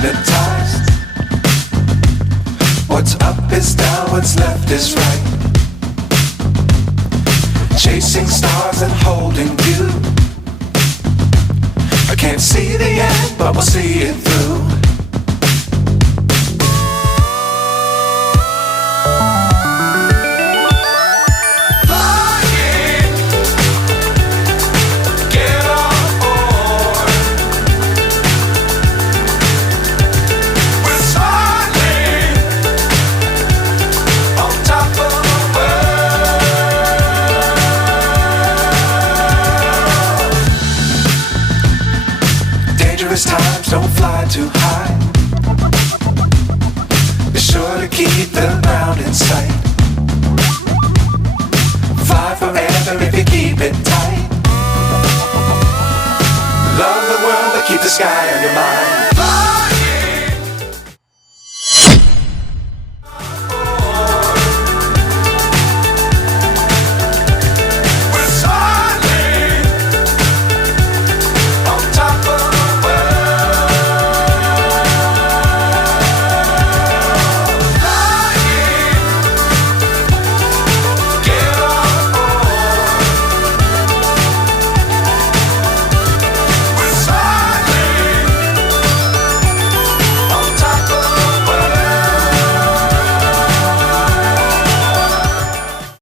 hypnotized. What's up is down, what's left is right. Chasing stars and holding you. I can't see the end, but we'll see it through. Times don't fly too high. Be sure to keep the ground in sight. Fly forever if you keep it tight. Love the world but keep the sky on your mind.